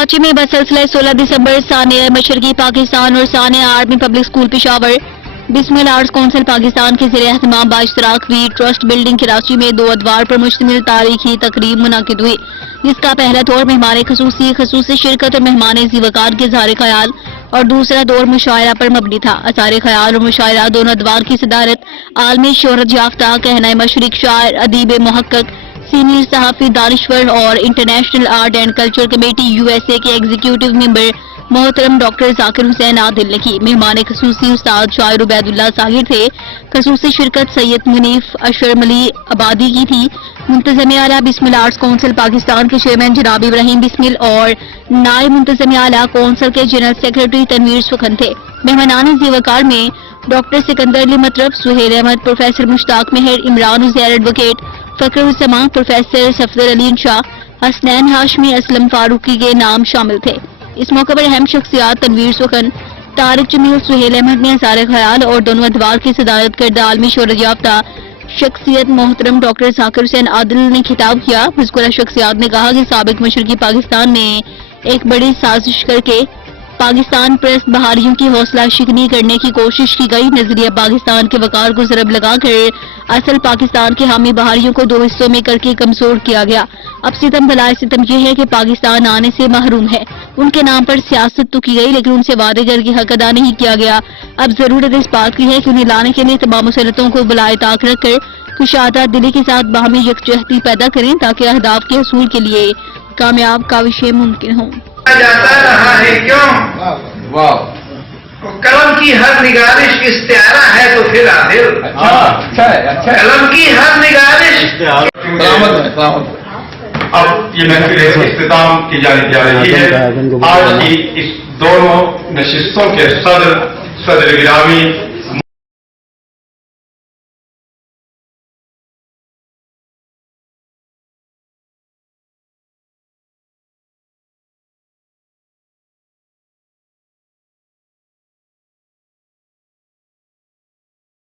कराची में बसिलसिला 16 दिसंबर सानिया मशरकी पाकिस्तान और Sania army public school Peshawar Bismil arts council Pakistan के ज़रिए एहतमाम बाइश्तराक वी ट्रस्ट बिल्डिंग कराची में 2 अदवार पर मुश्तमिल तारीखी तकरीब मुनाकिद हुई, जिसका पहला दौर मेहमान खसूसी शिरकत और मेहमान ज़ीवकार के इज़हार ख्याल और दूसरा दौर मुशायरा पर मबनी था। असार ख्याल और मुशायरा दोनों अदवार की सदारत आलमी शोहरत याफ्ता कहना मशरिक शायर अदीब मुहक्कक सीनियर सहाफ़ी दानिश्वर और international art and culture committee USA के एग्जीक्यूटिव मेंबर मोहतरम डॉक्टर जाकिर हुसैन आदिल ने की। मेहमान खसूसी उस्ताद शायर उबैदुल्लाह साहिर थे। खसूसी शिरकत सैयद मुनीफ अशरम अली आबादी की थी। मुंतज़िम आला बिस्मिल आर्ट्स कौंसिल पाकिस्तान के चेयरमैन जनाब इब्राहिम बिस्मिल और नायब मुंतज़िम आला कौंसिल के जनरल सेक्रेटरी तनवीर सुखन थे। मेहमानान ज़ीवकार में डॉक्टर सिकंदर अली मतरफ, सुहेल अहमद, प्रोफेसर मुश्ताक मेहर, इमरान उज़ैर एडवोकेट, फखर उस्मा, प्रोफेसर सफदर अली शाह, हसनैन हाशमी, असलम फारूकी के नाम शामिल थे। इस मौके पर अहम शख्सियात तनवीर सुखन, तारिक जमील, सुहेल अहमद ने असार ख्याल और दोनों अदवार की सदारत करदा आलमी शोहरत याफ्ता शख्सियत मोहतरम डॉक्टर जाकिर हुसैन आदिल ने खिताब किया। मज़कूरा शख्सियात ने कहा कि साबिक मशरकी पाकिस्तान ने एक बड़ी साजिश करके पाकिस्तान परस्त बहारियों की हौसला शिकनी करने की कोशिश की गई। नजरिया पाकिस्तान के वकार को ज़रब लगाकर असल पाकिस्तान के हामी बहारियों को 2 हिस्सों में करके कमजोर किया गया। अब सितम बलाए सितम यह है कि पाकिस्तान आने से महरूम है। उनके नाम पर सियासत तो की गई, लेकिन उनसे वादे करके हक अदा नहीं किया गया। अब जरूरत इस बात की है कि उन्हें लाने के लिए तमाम मुसलतों को बुलाए ताक रखकर कुशादा दिली के साथ बाहमी यकजहती पैदा करें, ताकि अहदाफ के हसूल के लिए कामयाब काविशें मुमकिन हों। जाता रहा है क्यों? कलम की हर निगारिश इस्तिआरा है तो फिर आखिर अच्छा है। कलम की हर निगारिश अब ये महफिल इख्तिताम की जाने जा रही है। आज की इस दोनों नशिस्तों के सदर गिरामी